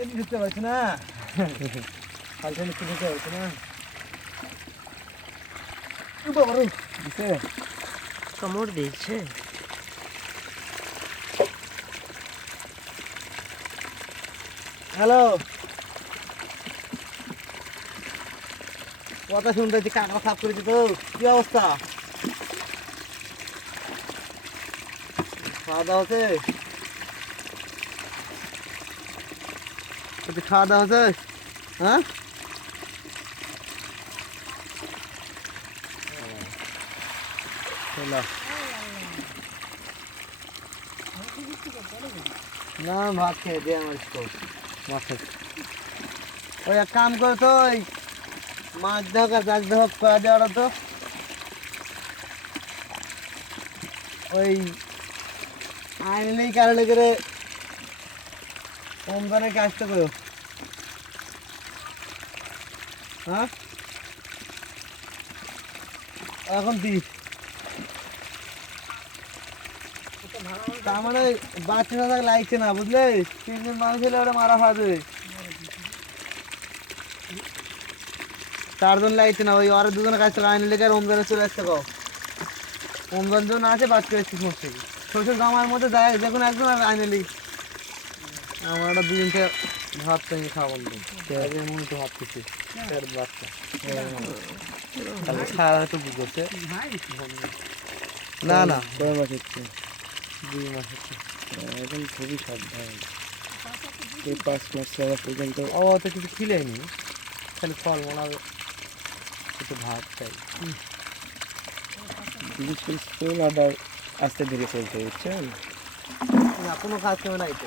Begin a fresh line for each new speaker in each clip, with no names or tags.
এদিকে ঢুকতে পারছি না। হালকা নিচে ঢুকতে পারছি না। দিছে।
কামড় দিয়েছে।
হ্যালো। কথা শুনতে পাচ্ছি কাকা সাফ করেছি তো কি অবস্থা? খাওয়া দাওয়া হচ্ছে? বলছি, খাওয়া দাওয়া হচ্ছে হ্যাঁ না ভাত খেয়ে দিয়ে আমার ওই এক কাম করো তো ওই মাছ ধোক গাছ ধোক করা যাওয়ার তো ওই আইনেই কারণে করে কোম্পানির কাজটা করো হ্যাঁ? এখন দিস তার মানে লাগছে না, বুঝলে? তিনজন মানুষ হলে ওটা মারা চারজন লাগছে না, ওই ওরা দুজনের কাছ থেকে আইনে লেগে রমজানে চলে আসছে গো রমজান জন আছে, বাচ্চা শ্বশুর গামার মধ্যে দেখুন একজন আর আইনে লি আমার একটা দুদিনকে ভাত তো খাওয়া বন্ধু মনে তো ভাত খেয়েছি। এর বাচ্চা তাহলে সারা একটু বুঝছে না না।
কয় মাস হচ্ছে?
দুই মাস হচ্ছে।
এখন খুবই সাবধান। এই পাঁচ মাস ছয় মাস পর্যন্ত
ও তো কিছু খিলেনি। খালি ফল মনে কিছু ভাত চাই
বিশেষ করে স্কুল আস্তে ধীরে চলছে বুঝছেন?
না কোনো কাজ কেমন নাই তো।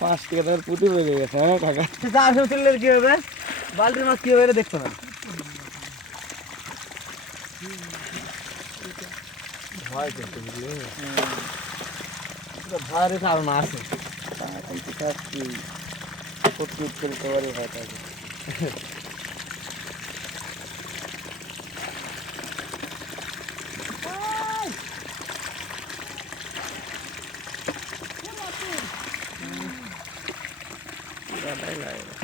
পাঁচ টাকা তার পুঁতি বেড়ে গেছে হ্যাঁ কাকা
চার সব চললে কি হবে? বালতির মাছ কি হবে দেখতে না ভয় করতে বুঝলি? ভয়ের কারণ আছে।
কিন্তু তার কি প্রতি উত্তর হয় থাকে দাদাই লাগে